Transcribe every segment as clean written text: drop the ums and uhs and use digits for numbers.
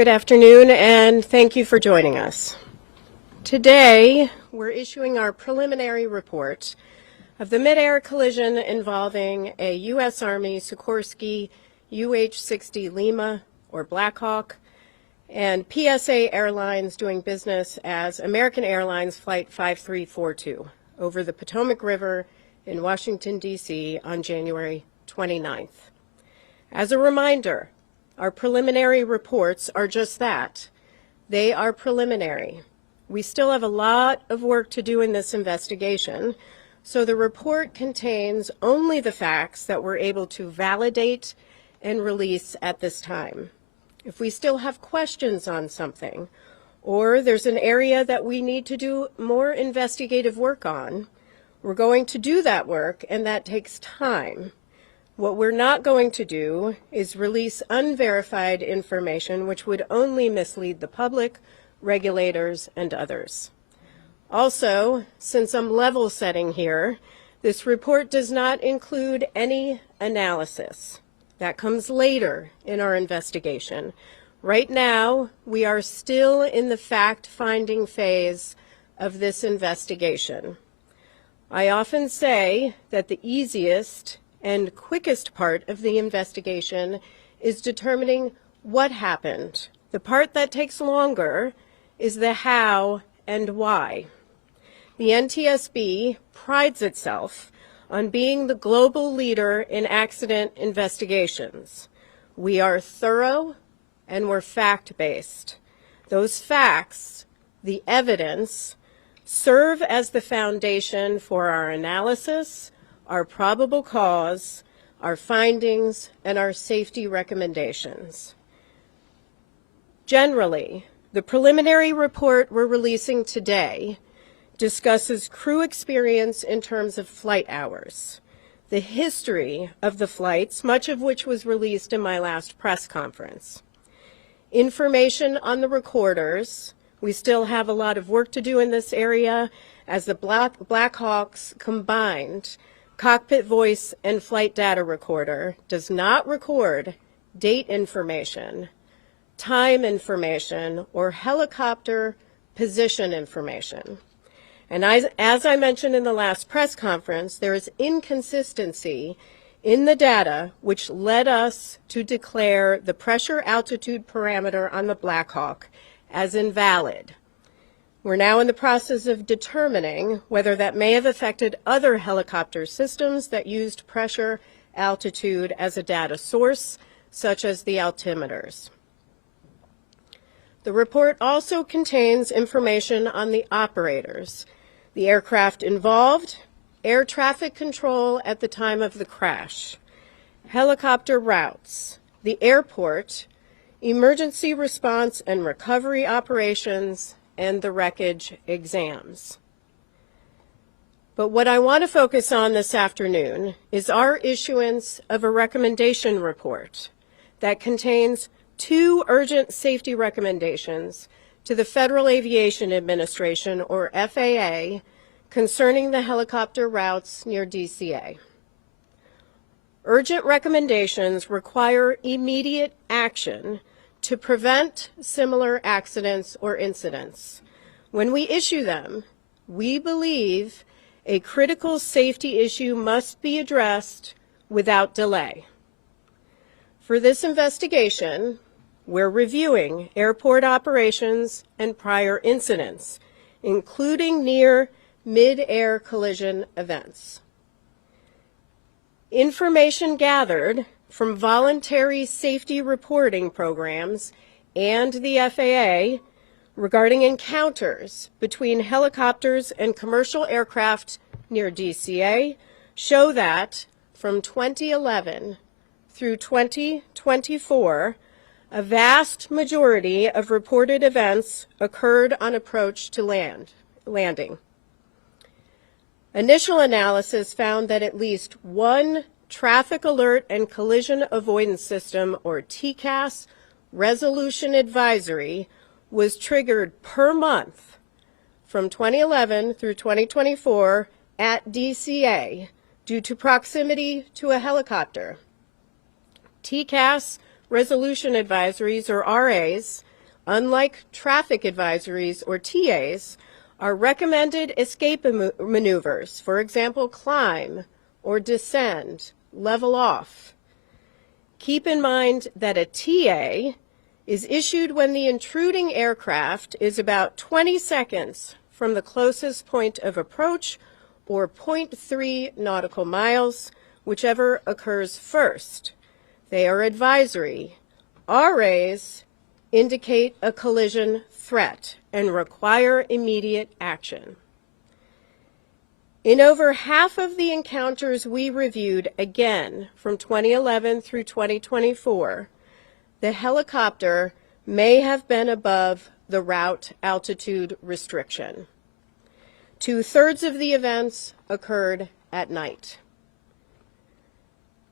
Good afternoon, and thank you for joining us. Today, we're issuing our preliminary report of the mid-air collision involving a U.S. Army Sikorsky UH-60 Lima, or Black Hawk, and PSA Airlines doing business as American Airlines Flight 5342 over the Potomac River in Washington, D.C. on January 29th. As a reminder, our preliminary reports are just that. They are preliminary. We still have a lot of work to do in this investigation, so the report contains only the facts that we're able to validate and release at this time. If we still have questions on something, or there's an area that we need to do more investigative work on, we're going to do that work, and that takes time. What we're not going to do is release unverified information which would only mislead the public, regulators, and others. Also, since I'm level setting here, this report does not include any analysis. That comes later in our investigation. Right now, we are still in the fact-finding phase of this investigation. I often say that the easiest and quickest part of the investigation is determining what happened. The part that takes longer is the how and why. The NTSB prides itself on being the global leader in accident investigations. We are thorough and we're fact-based. Those facts, the evidence, serve as the foundation for our analysis, our probable cause, our findings, and our safety recommendations. Generally, the preliminary report we're releasing today discusses crew experience in terms of flight hours, the history of the flights, much of which was released in my last press conference, information on the recorders. We still have a lot of work to do in this area as the Black Hawks combined cockpit voice and flight data recorder does not record date information, time information, or helicopter position information. And as I mentioned in the last press conference, there is inconsistency in the data which led us to declare the pressure altitude parameter on the Black Hawk as invalid. We're now in the process of determining whether that may have affected other helicopter systems that used pressure altitude as a data source, such as the altimeters. The report also contains information on the operators, the aircraft involved, air traffic control at the time of the crash, helicopter routes, the airport, emergency response and recovery operations, and the wreckage exams. But what I want to focus on this afternoon is our issuance of a recommendation report that contains 2 urgent safety recommendations to the Federal Aviation Administration, or FAA, concerning the helicopter routes near DCA. Urgent recommendations require immediate action to prevent similar accidents or incidents. When we issue them, we believe a critical safety issue must be addressed without delay. For this investigation, we're reviewing airport operations and prior incidents, including near mid-air collision events. Information gathered from voluntary safety reporting programs and the FAA regarding encounters between helicopters and commercial aircraft near DCA show that from 2011 through 2024, a vast majority of reported events occurred on approach to landing. Initial analysis found that at least one Traffic Alert and Collision Avoidance System, or TCAS, resolution advisory was triggered per month from 2011 through 2024 at DCA due to proximity to a helicopter. TCAS resolution advisories, or RAs, unlike traffic advisories, or TAs, are recommended escape maneuvers, for example, climb or descend, level off. Keep in mind that a TA is issued when the intruding aircraft is about 20 seconds from the closest point of approach, or 0.3 nautical miles, whichever occurs first. They are advisory. RAs indicate a collision threat and require immediate action. In over half of the encounters we reviewed, again from 2011 through 2024, the helicopter may have been above the route altitude restriction. 2/3 of the events occurred at night.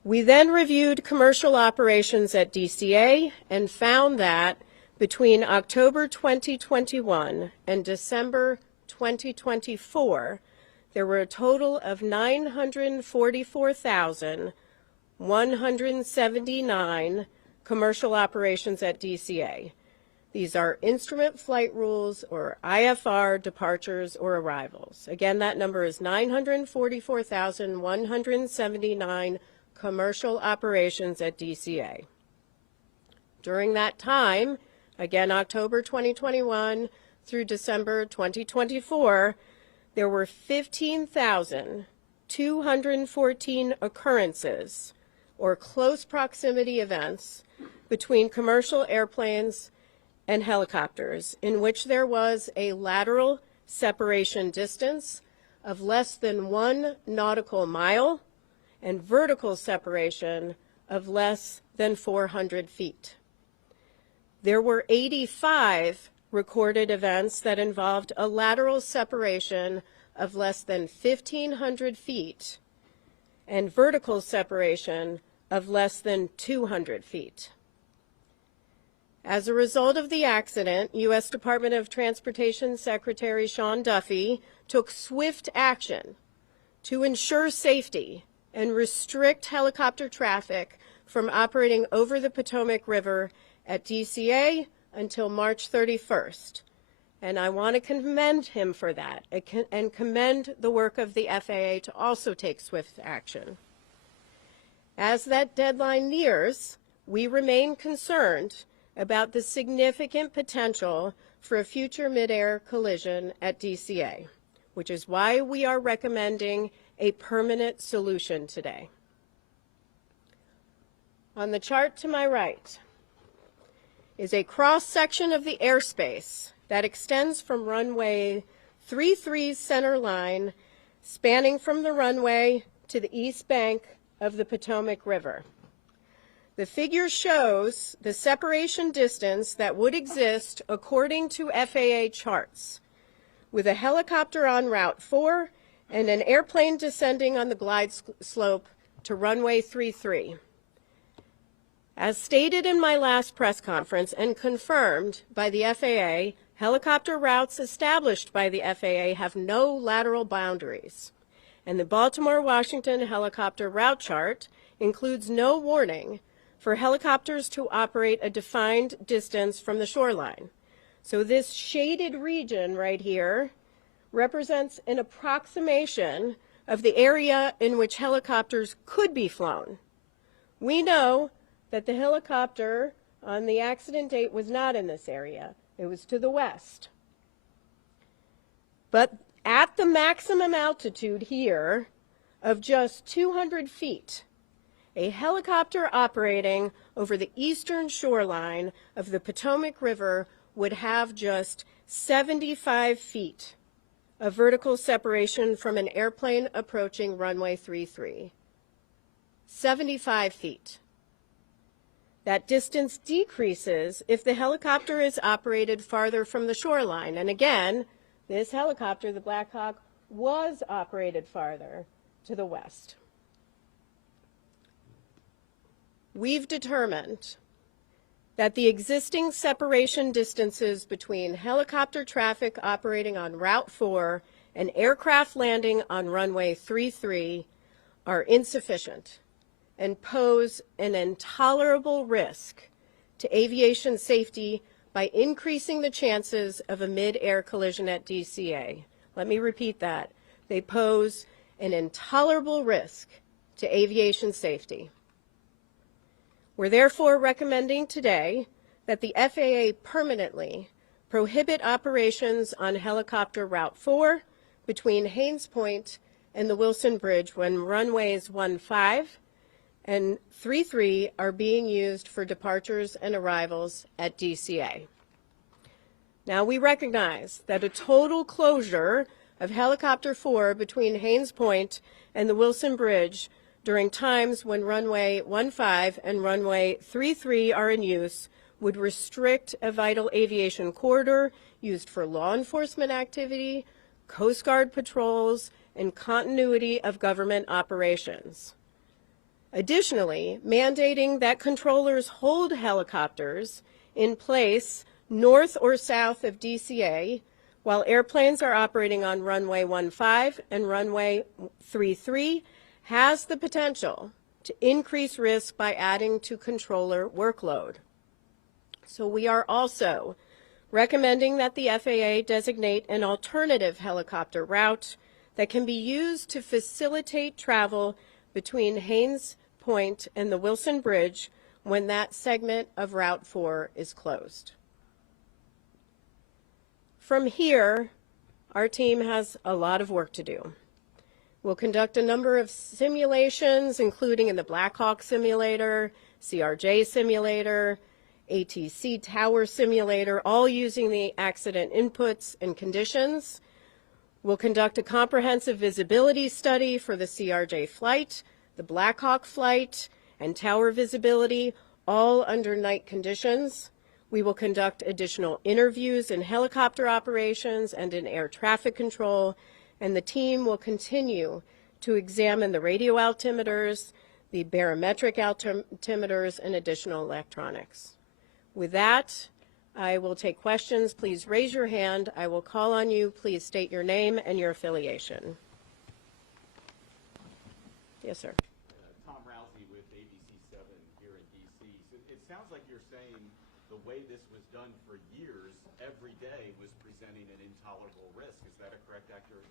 We then reviewed commercial operations at DCA and found that between October 2021 and December 2024, there were a total of 944,179 commercial operations at DCA. These are instrument flight rules, or IFR, departures or arrivals. Again, that number is 944,179 commercial operations at DCA. During that time, again October 2021 through December 2024, there were 15,214 occurrences or close proximity events between commercial airplanes and helicopters in which there was a lateral separation distance of less than 1 nautical mile and vertical separation of less than 400 feet. There were 85 recorded events that involved a lateral separation of less than 1,500 feet and vertical separation of less than 200 feet. As a result of the accident, U.S. Department of Transportation Secretary Sean Duffy took swift action to ensure safety and restrict helicopter traffic from operating over the Potomac River at DCA until March 31st. And I want to commend him for that and commend the work of the FAA to also take swift action. As that deadline nears, we remain concerned about the significant potential for a future mid-air collision at DCA, which is why we are recommending a permanent solution today. On the chart to my right is a cross-section of the airspace that extends from runway 33's center line, spanning from the runway to the east bank of the Potomac River. The figure shows the separation distance that would exist according to FAA charts, with a helicopter on Route 4 and an airplane descending on the glide slope to runway 33. As stated in my last press conference and confirmed by the FAA, helicopter routes established by the FAA have no lateral boundaries, and the Baltimore-Washington helicopter route chart includes no warning for helicopters to operate a defined distance from the shoreline. So this shaded region right here represents an approximation of the area in which helicopters could be flown. We know that the helicopter on the accident date was not in this area. It was to the west. But at the maximum altitude here of just 200 feet, a helicopter operating over the eastern shoreline of the Potomac River would have just 75 feet of vertical separation from an airplane approaching runway 33. 75 feet. That distance decreases if the helicopter is operated farther from the shoreline. And again, this helicopter, the Black Hawk, was operated farther to the west. We've determined that the existing separation distances between helicopter traffic operating on Route 4 and aircraft landing on runway 33 are insufficient and pose an intolerable risk to aviation safety by increasing the chances of a mid-air collision at DCA. Let me repeat that. They pose an intolerable risk to aviation safety. We're therefore recommending today that the FAA permanently prohibit operations on helicopter Route 4 between Haines Point and the Wilson Bridge when runways 15 and 33 are being used for departures and arrivals at DCA. Now, we recognize that a total closure of helicopter 4 between Haines Point and the Wilson Bridge during times when runway 15 and runway 33 are in use would restrict a vital aviation corridor used for law enforcement activity, Coast Guard patrols, and continuity of government operations. Additionally, mandating that controllers hold helicopters in place north or south of DCA while airplanes are operating on runway 15 and runway 33 has the potential to increase risk by adding to controller workload. So we are also recommending that the FAA designate an alternative helicopter route that can be used to facilitate travel between Haines Point and the Wilson Bridge when that segment of Route 4 is closed. From here, our team has a lot of work to do. We'll conduct a number of simulations, including in the Black Hawk simulator, CRJ simulator, ATC tower simulator, all using the accident inputs and conditions. We'll conduct a comprehensive visibility study for the CRJ flight, the Black Hawk flight, and tower visibility, all under night conditions. We will conduct additional interviews in helicopter operations and in air traffic control, and the team will continue to examine the radio altimeters, the barometric altimeters, and additional electronics. With that, I will take questions. Please raise your hand. I will call on you. Please state your name and your affiliation. Yes, sir. Tom Rousey with ABC7 here in D.C. So it sounds like you're saying the way this was done for years, every day was presenting an intolerable risk. Is that a correct characterization?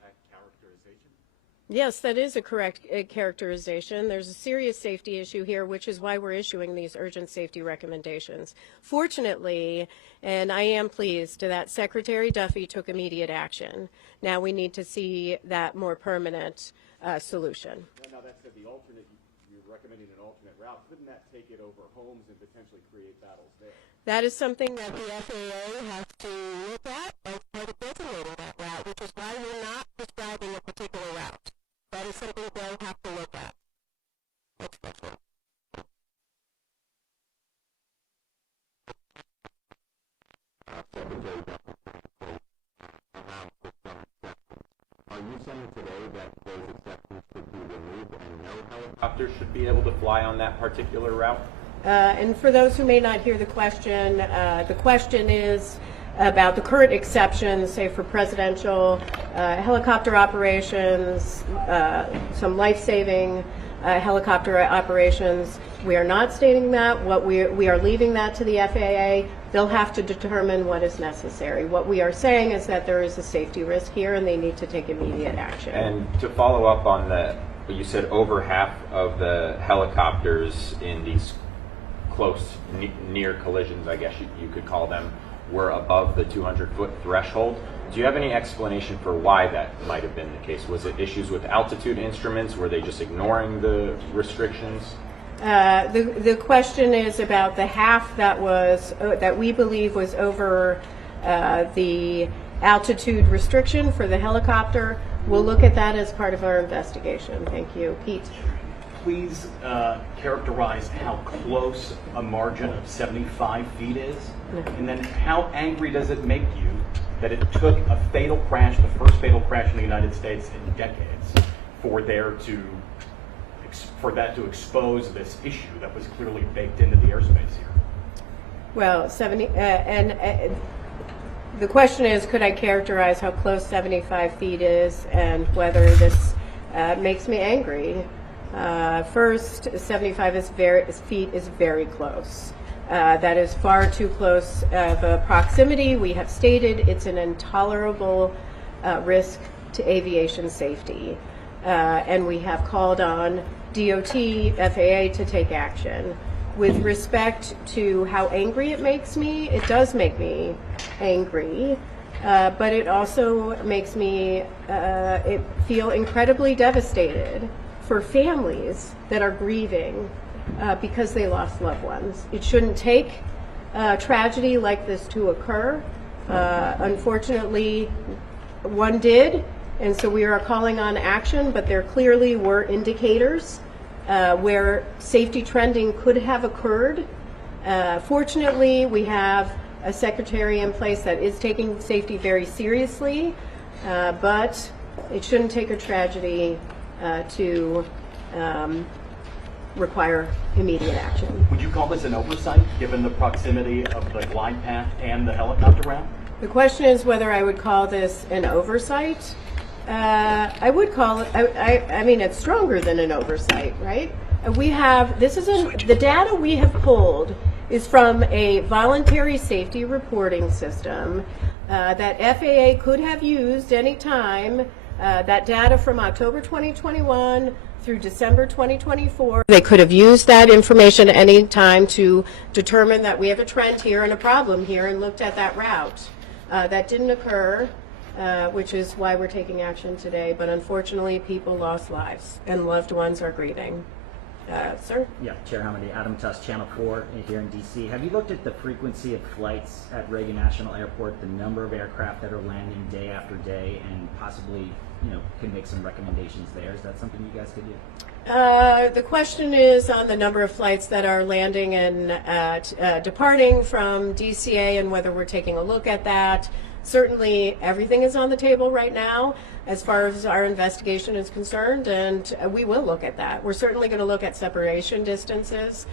Yes, that is a correct characterization. There's a serious safety issue here, which is why we're issuing these urgent safety recommendations. Fortunately, and I am pleased that Secretary Duffy took immediate action. Now we need to see that more permanent solution. Now that said, the alternate, you're recommending an alternate route. Couldn't that take it over homes and potentially create battles there? That is something that the FAA has to look at as part of designating that route, which is why we're not describing a particular route. That is something they'll have to look at. Next question. Are you saying today that those exceptions should be removed and no helicopters should be able to fly on that particular route? And for those who may not hear the question is about the current exceptions, say for presidential helicopter operations, some life-saving helicopter operations. We are not stating that. We are leaving that to the FAA. They'll have to determine what is necessary. What we are saying is that there is a safety risk here and they need to take immediate action. And to follow up on you said over half of the helicopters in these close, near collisions, I guess you could call them, were above the 200-foot threshold. Do you have any explanation for why that might have been the case? Was it issues with altitude instruments? Were they just ignoring the restrictions? The question is about the half that we believe was over the altitude restriction for the helicopter. We'll look at that as part of our investigation. Thank you. Pete. Please characterize how close a margin of 75 feet is, and then how angry does it make you that it took a fatal crash, the first fatal crash in the United States in decades, for that to expose this issue that was clearly baked into the airspace here? Well, the question is, could I characterize how close 75 feet is and whether this makes me angry? First, 75 feet is very close. That is far too close of a proximity. We have stated it's an intolerable risk to aviation safety. And we have called on DOT, FAA to take action. With respect to how angry it makes me, it does make me angry, but it also makes me feel incredibly devastated for families that are grieving because they lost loved ones. It shouldn't take tragedy like this to occur. Unfortunately, one did, and so we are calling on action, but there clearly were indicators where safety trending could have occurred. Fortunately, we have a secretary in place that is taking safety very seriously, but it shouldn't take a tragedy to require immediate action. Would you call this an oversight, given the proximity of the glide path and the helicopter route? The question is whether I would call this an oversight. I would call it, I mean, it's stronger than an oversight, right? We have, the data we have pulled is from a voluntary safety reporting system that FAA could have used anytime. That data from October 2021 through December 2024. They could have used that information any time to determine that we have a trend here and a problem here and looked at that route. That didn't occur. Which is why we're taking action today. But unfortunately, people lost lives and loved ones are grieving. Sir? Yeah, Chair Hamady, Adam Tuss, Channel 4 here in DC. Have you looked at the frequency of flights at Reagan National Airport, the number of aircraft that are landing day after day, and possibly, can make some recommendations there? Is that something you guys could do? The question is on the number of flights that are landing and departing from DCA and whether we're taking a look at that. Certainly, everything is on the table right now as far as our investigation is concerned, and we will look at that. We're certainly going to look at separation distances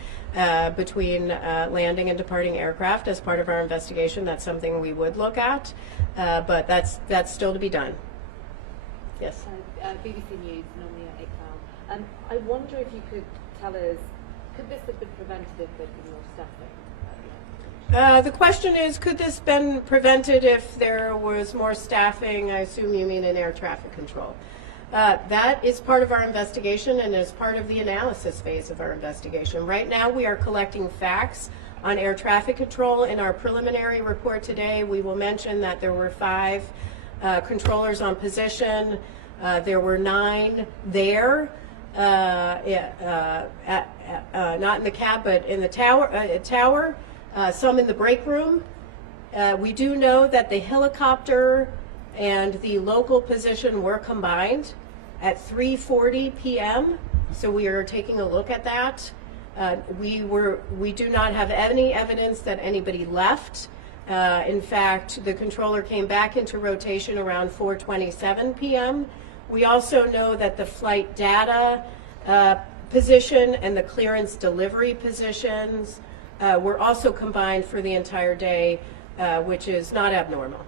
between landing and departing aircraft as part of our investigation. That's something we would look at, but that's still to be done. Yes? BBC News, Nomi Iqbal. I wonder if you could tell us, could this have been prevented if there'd been more staffing? The question is, could this been prevented if there was more staffing? I assume you mean in air traffic control. That is part of our investigation and is part of the analysis phase of our investigation. Right now we are collecting facts on air traffic control. In our preliminary report today, we will mention that there were 5 controllers on position. There were 9 there, not in the cab, but in the tower. Some in the break room. We do know that the helicopter and the local position were combined at 3:40 p.m. So we are taking a look at that. We do not have any evidence that anybody left. In fact, the controller came back into rotation around 4:27 p.m. We also know that the flight data position and the clearance delivery positions were also combined for the entire day, which is not abnormal.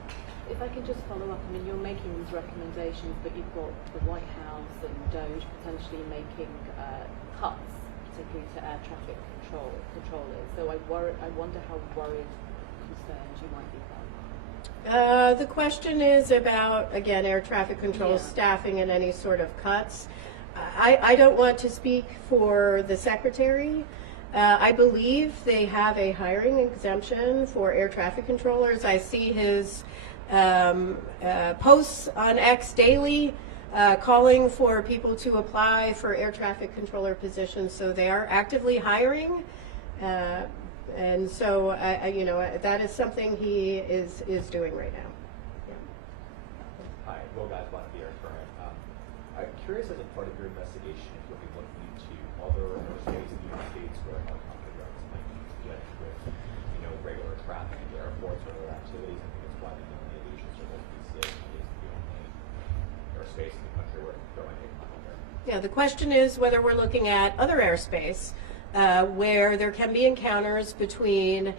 If I can just follow up, I mean, you're making these recommendations, but you've got the White House and DOJ potentially making cuts, particularly to air traffic controllers. So I wonder how worried, concerned you might be about that. The question is about, again, air traffic control staffing and any sort of cuts. I don't want to speak for the Secretary. I believe they have a hiring exemption for air traffic controllers. I see his posts on X daily calling for people to apply for air traffic controller positions. So they are actively hiring. And so, that is something he is doing right now. Hi, Will Guys, Black Beer Current. I'm curious, as a part of your investigation, if you'll be looking into other aerospace in the United States where helicopter routes might conflict with, regular traffic at airports or other activities. I think it's why the aviation circle is the only airspace in the country where there might be a conflict there. Yeah, the question is whether we're looking at other airspace where there can be encounters between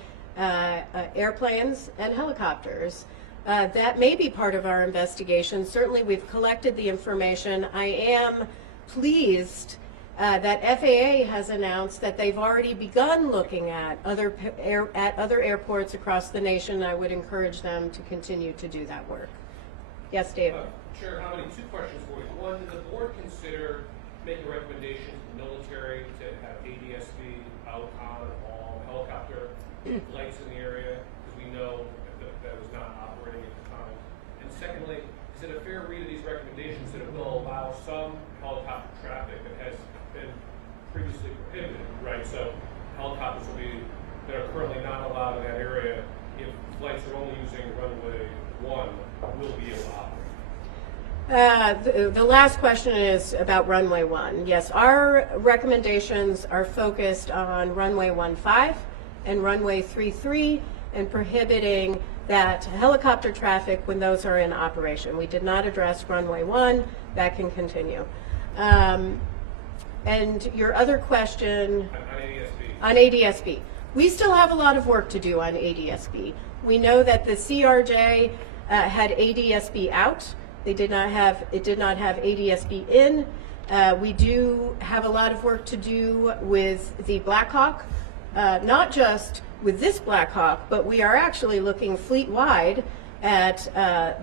airplanes and helicopters. That may be part of our investigation. Certainly we've collected the information. I am pleased that FAA has announced that they've already begun looking at other airports across the nation. I would encourage them to continue to do that work. Yes, Dave. Chair Hamady, two questions for you. One, did the board consider making a recommendation to the military to have ADSB out on all helicopter flights in the area? Because we know that was not operating at the time. And secondly, is it a fair read of these recommendations that it will allow some helicopter traffic that has been previously prohibited, right? So helicopters that are currently not allowed in that area, if flights are only using runway 1, will be able to operate? The last question is about runway 1. Yes, our recommendations are focused on runway 15 and runway 33 and prohibiting that helicopter traffic when those are in operation. We did not address runway 1. That can continue. And your other question on ADSB. We still have a lot of work to do on ADSB. We know that the CRJ had ADSB out. It did not have ADSB in. We do have a lot of work to do with the Black Hawk, not just with this Black Hawk, but we are actually looking fleet-wide at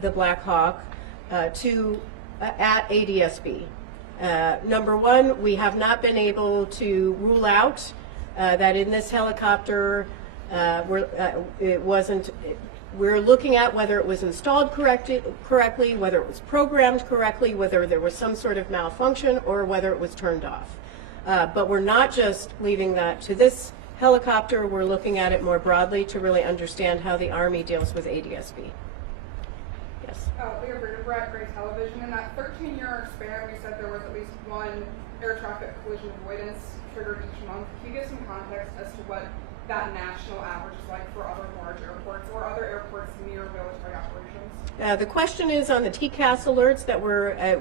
the Black Hawk at ADSB. Number one, we have not been able to rule out that in this helicopter, we're looking at whether it was installed correctly, whether it was programmed correctly, whether there was some sort of malfunction, or whether it was turned off. But we're not just leaving that to this helicopter. We're looking at it more broadly to really understand how the Army deals with ADSB. Yes. Leah Brett, Gray Television. In that 13-year span, we said there was at least one air traffic collision avoidance triggered each month. Can you give some context as to what that national average is like for other large airports or other airports near military operations? The question is on the TCAS alerts that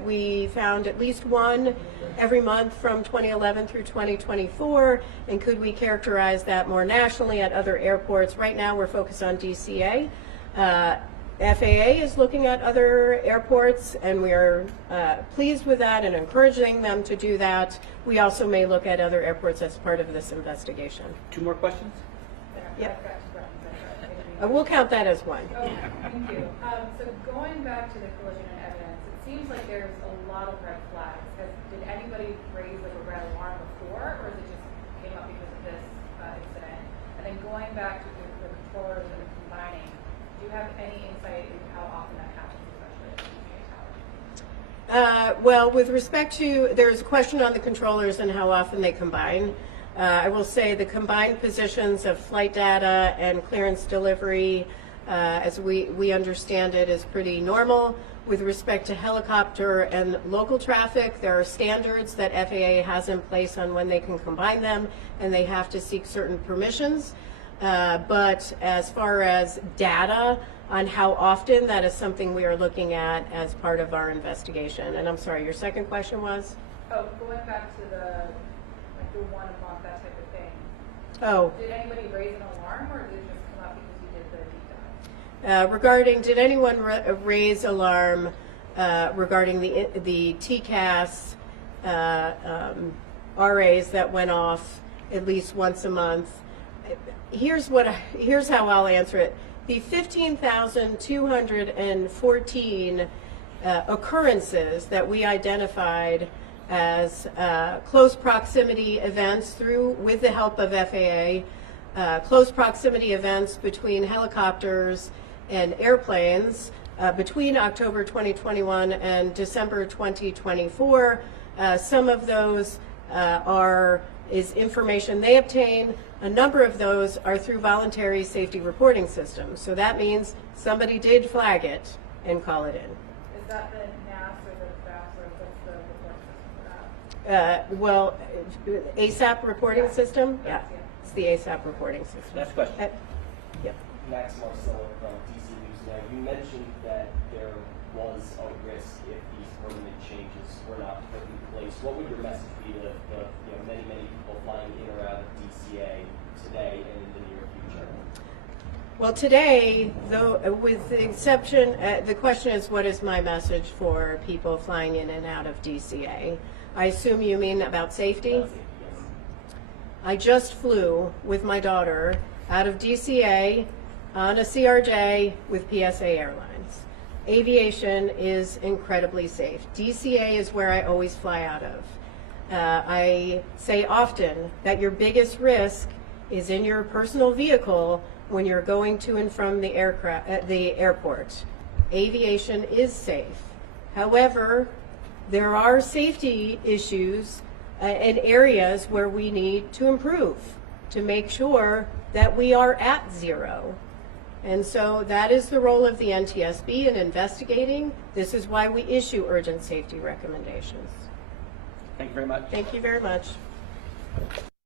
we found at least one every month from 2011 through 2024, and could we characterize that more nationally at other airports? Right now we're focused on DCA. FAA is looking at other airports, and we are pleased with that and encouraging them to do that. We also may look at other airports as part of this investigation. 2 more questions? Yep. We'll count that as one. Okay, thank you. So going back to the collision and evidence, it seems like there's a lot of red flags. Did anybody raise like a red alarm before, or is it just came up because of this incident? And then going back to the controllers and the combining, do you have any insight into how often that happens, especially at the tower? Well, with respect to, there's a question on the controllers and how often they combine. I will say the combined positions of flight data and clearance delivery, as we understand it, is pretty normal. With respect to helicopter and local traffic, there are standards that FAA has in place on when they can combine them, and they have to seek certain permissions. But as far as data on how often, that is something we are looking at as part of our investigation. And I'm sorry, your second question was? Oh, going back to the 1 a month, that type of thing. Oh. Did anybody raise an alarm, or did it just come up because you did the deep dive? Regarding, did anyone raise alarm regarding the TCAS RAs that went off at least once a month? Here's how I'll answer it. The 15,214 occurrences that we identified as close proximity events with the help of FAA, close proximity events between helicopters and airplanes between October 2021 and December 2024. Some of those is information they obtain. A number of those are through voluntary safety reporting systems. So that means somebody did flag it and call it in. Is that the NAS or the FAS, or what's the reporting system for that? Well, ASAP reporting system? Yeah. It's the ASAP reporting system. Next question. Yep. Max Marcello from DC News Now. You mentioned that there was a risk if these permanent changes were not put in place. What would your message be to the many people flying in or out of DCA today and in the near future? Well, today, though, with the exception, the question is, what is my message for people flying in and out of DCA? I assume you mean about safety? Yes. I just flew with my daughter out of DCA on a CRJ with PSA Airlines. Aviation is incredibly safe. DCA is where I always fly out of. I say often that your biggest risk is in your personal vehicle when you're going to and from the airport. Aviation is safe. However, there are safety issues and areas where we need to improve to make sure that we are at zero. And so that is the role of the NTSB in investigating. This is why we issue urgent safety recommendations. Thank you very much. Thank you very much.